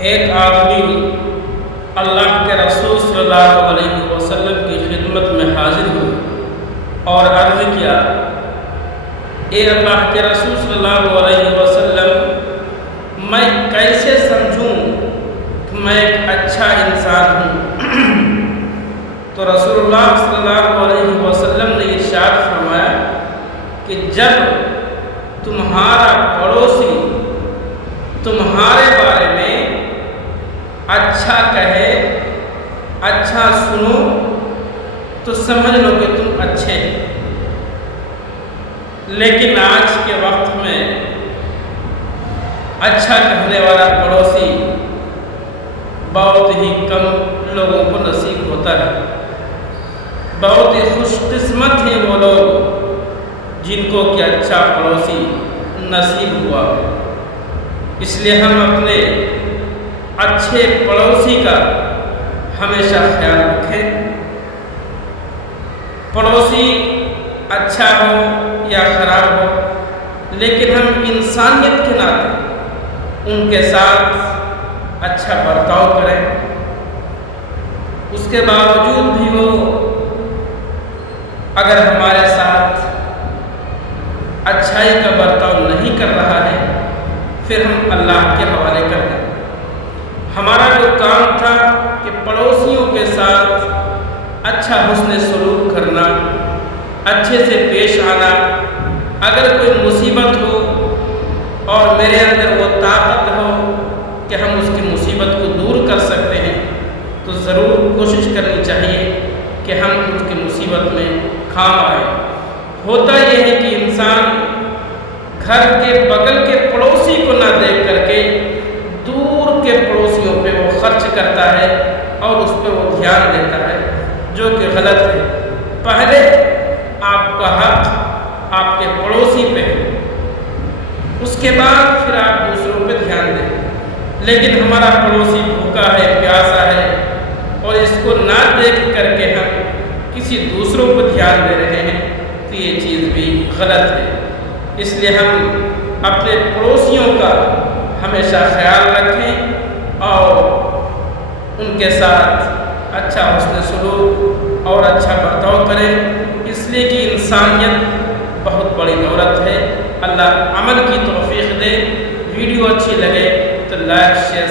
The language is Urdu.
ایک آدمی اللہ کے رسول صلی اللہ علیہ وسلم کی خدمت میں حاضر ہوئے اور عرض کیا، اے اللہ کے رسول صلی اللہ علیہ وسلم، میں کیسے سمجھوں کہ میں ایک اچھا انسان ہوں؟ تو رسول اللہ صلی اللہ علیہ وسلم نے ارشاد فرمایا کہ جب تمہارا پڑوسی تمہارے بارے میں اچھا کہے، اچھا سنو، تو سمجھ لو کہ تم اچھے ہیں۔ لیکن آج کے وقت میں اچھا کہنے والا پڑوسی بہت ہی کم لوگوں کو نصیب ہوتا ہے۔ بہت ہی خوش قسمت ہیں وہ لوگ جن کو کہ اچھا پڑوسی نصیب ہوا۔ اس لیے ہم اپنے اچھے پڑوسی کا ہمیشہ خیال رکھیں۔ پڑوسی اچھا ہو یا خراب ہو، لیکن ہم انسانیت کے ناطے ان کے ساتھ اچھا برتاؤ کریں۔ اس کے باوجود بھی وہ اگر ہمارے ساتھ اچھائی کا برتاؤ نہیں کر رہا ہے، پھر ہم اللہ کے حوالے کر دیں۔ ہمارا جو کام تھا کہ پڑوسیوں کے ساتھ اچھا حسن سلوک کرنا، اچھے سے پیش آنا، اگر کوئی مصیبت ہو اور میرے اندر وہ طاقت ہو کہ ہم اس کی مصیبت کو دور کر سکتے ہیں، تو ضرور کوشش کرنی چاہیے کہ ہم اس کی مصیبت میں کام آئیں۔ ہوتا یہ ہے کہ انسان گھر کے بغل کے پڑوسی کو نہ دیکھ کر کے دور کے پڑوسیوں پہ وہ خرچ کرتا ہے اور اس پہ وہ دھیان دیتا ہے، جو کہ غلط ہے۔ پہلے آپ کا حق آپ کے پڑوسی پہ ہے، اس کے بعد پھر آپ دوسروں پہ دھیان دیں۔ لیکن ہمارا پڑوسی بھوکا ہے، پیاسا ہے، اور اس کو نہ دیکھ کر کے ہم کسی دوسروں کو دھیان دے رہے ہیں، تو یہ چیز بھی غلط ہے۔ اس لیے ہم اپنے پڑوسیوں کا ہمیشہ خیال رکھیں اور ان کے ساتھ اچھا حسن سلوک اور اچھا برتاؤ کریں، اس لیے کہ انسانیت بہت بڑی دولت ہے۔ اللہ عمل کی توفیق دے۔ ویڈیو اچھی لگے تو لائک، شیئر،